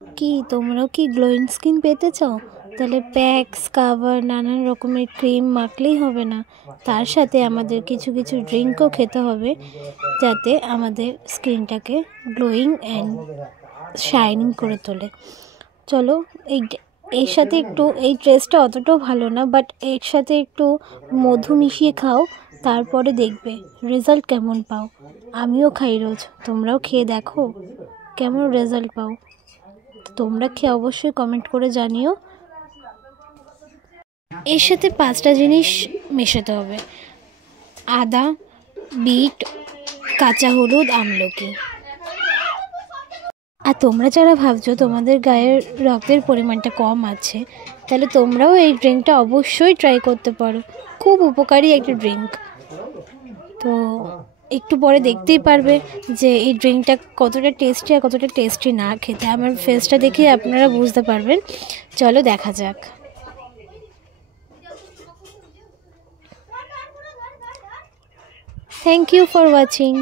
কি তোমরাও কি গ্লোয়িং স্কিন পেতে চাও? তাহলে প্যাকস, কাভার, নানান রকমের ক্রিম মাখলেই হবে না, তার সাথে আমাদের কিছু কিছু ড্রিঙ্কও খেতে হবে, যাতে আমাদের স্কিনটাকে গ্লোয়িং অ্যান্ড শাইনিং করে তোলে। চলো, এর সাথে একটু, এই ড্রেসটা অতটাও ভালো না, বাট এর সাথে একটু মধু মিশিয়ে খাও, তারপরে দেখবে রেজাল্ট কেমন পাও। আমিও খাই রোজ, তোমরাও খেয়ে দেখো কেমন রেজাল্ট পাও। তোমরা খেয়ে অবশ্যই কমেন্ট করে জানিও। এর সাথে 5টা জিনিস মেশাতে হবে: আদা, বিট, কাঁচা হলুদ, আমলকি। আর তোমরা যারা ভাবছো তোমাদের গায়ের রক্তের পরিমাণটা কম আছে, তাহলে তোমরাও এই ড্রিঙ্কটা অবশ্যই ট্রাই করতে পারো। খুব উপকারী একটা ড্রিঙ্ক। তো একটু পরে দেখতেই পারবে যে এই ড্রিঙ্কটা কতটা টেস্টি আর কতটা টেস্টি না খেতে। আমার ফেসটা দেখে আপনারা বুঝতে পারবেন। চলো দেখা যাক। Thank you for watching.